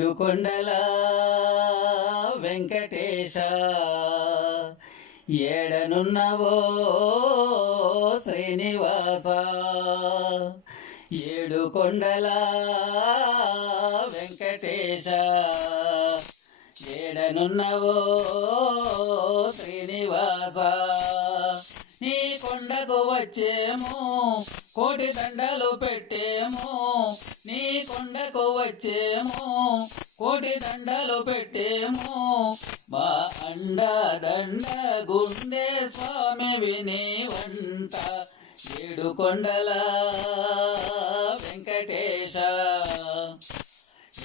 ఏడుకొండల వెంకటేశ ఏడనున్నవో శ్రీనివాస ఏడుకొండల వెంకటేశ ఏడనున్నవో శ్రీనివాస నీ కొండకు వచ్చేమో కోటి దండలు పెట్టేమో నీ కొండకు వచ్చేమో కోటి దండలు పెట్టేమో మా అండ దండ గుండె స్వామి విని వంట ఏడుకొండల వెంకటేశ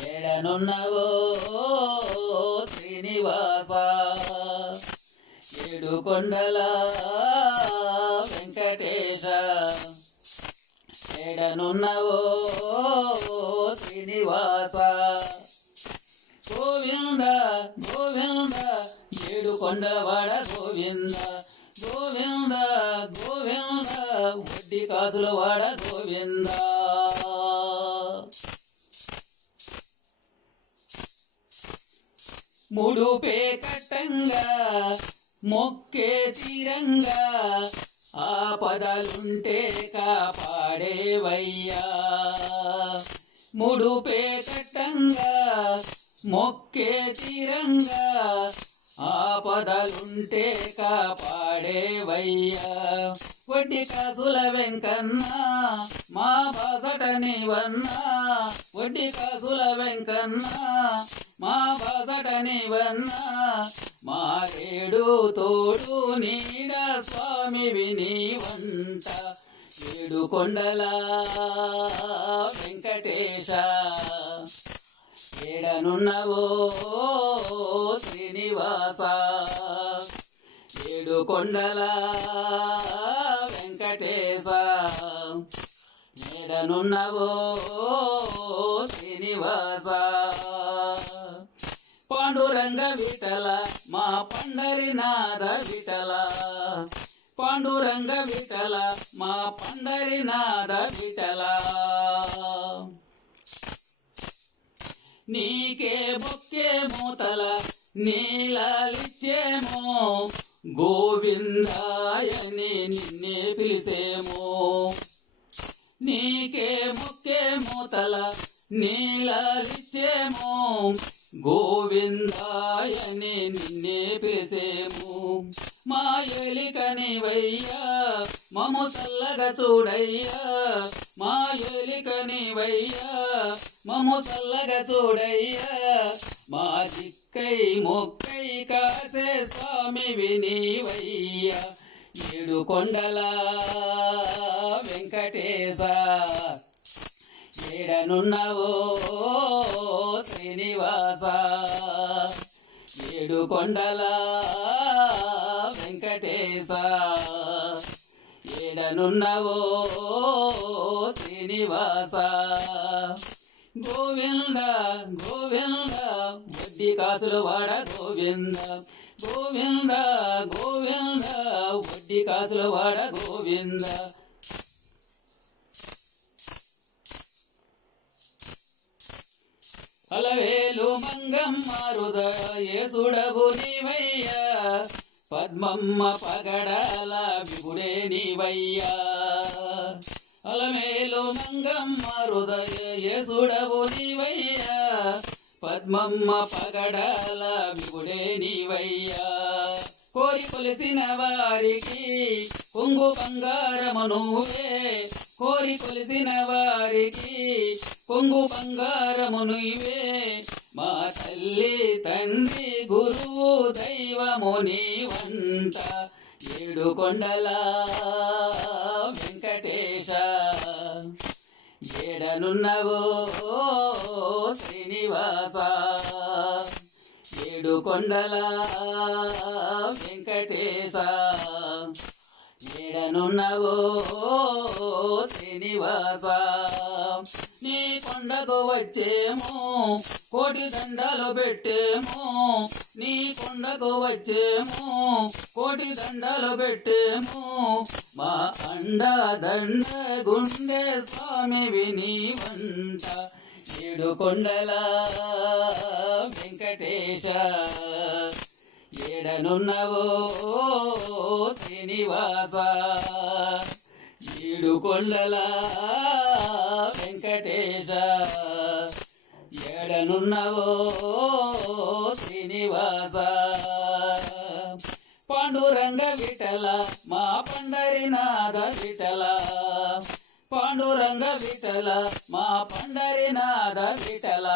ఏడనున్నవో శ్రీనివాస ఏడుకొండల వెంకటేశ ఏడనున్నవో శ్రీనివాస గోవింద గోవింద ఏడుకొండలవాడ గోవింద గోవింద గోవింద వడ్డీ కాసుల వాడ గోవింద మూడు పేకట్టంగా మొక్కే తీరంగా ఆపదలుంటే కాపాడేవయ్యా మూడు పేకట్టంగా మొక్కే తీరంగా ఆపదలుంటే కాపాడేవయ్యా వడ్డీ కాసుల వెంకన్న మా బాసట నీవన్నా వడ్డీ కాసుల వెంకన్న మా బాసట నీవన్నా మారేడు తోడు నీడ స్వామి విని వంట ఏడుకొండల వెంకటేశ ఏడనున్నవో శ్రీనివాస ఏడుకొండల వెంకటేశ ఏడనున్నవో శ్రీనివాస పాండురంగ విఠల మా పండరినాథ విఠల పాండురంగ విఠల మా పండరినాథ విఠల నీకే బొక్కే మూతల నీలాలిచ్చేమో గోవిందాయని నిన్నే పిలిసేమో నీకే మొక్కే మూతల నీలాలిచ్చేమో గోవిందాయని నిన్నే పిలిసేము మా ఏలికనివయ్యా మము చల్లగా చూడయ్యా మా ఏలికనివయ్యా మము చల్లగా చూడయ్యా మా దిక్కై మొక్కై కాసే స్వామి వినివయ్యా ఏడుకొండల వెంకటేశ ఏడనున్నవో శ్రీనివాస ఏడుకొండల వెంకటేశ ఏడనున్నవో శ్రీనివాస గోవింద గోవింద వడ్డీ కాసులు వాడ గోవింద గోవింద గోవింద వడ్డీ కాసులు వాడ గోవింద అలవేలు మంగమ్మ హృదయేసుడవు నీవయ్యా పద్మమ్మ పగడాల విపుడే నీవయ్యా అలమేలు మంగమ్మ హృదయేసుడవు నీవయ్యా పద్మమ్మ పగడాల విపుడే నీవయ్యా కోరి కొలిసిన వారికి కొంగు బంగారము నువ్వే కోరి కొలిసిన వారికి కొంగు బంగారము నువ్వే మా తల్లి తండ్రి గురువు దైవము నీ వంట ఏడుకొండల వెంకటేశ ఏడనున్నవో శ్రీనివాస ఏడుకొండల వెంకటేశ ఏడనున్నవో శ్రీనివాస నీ కొండకు వచ్చేమో కోటి దండలు పెట్టేమో నీ కొండకు వచ్చేమో కోటి దండలు పెట్టేమో మా అండ దండ గుండె స్వామి విని వంట ఏడు కొండల వెంకటేశ ఏడనున్నవో శ్రీనివాస ఏడు కొండల వెంకటేశ ఏడనున్నవో శ్రీనివాస పాండురంగ విఠల మా పండరినాథ విఠల పాండురంగ విఠల మా పండరినాథ విఠల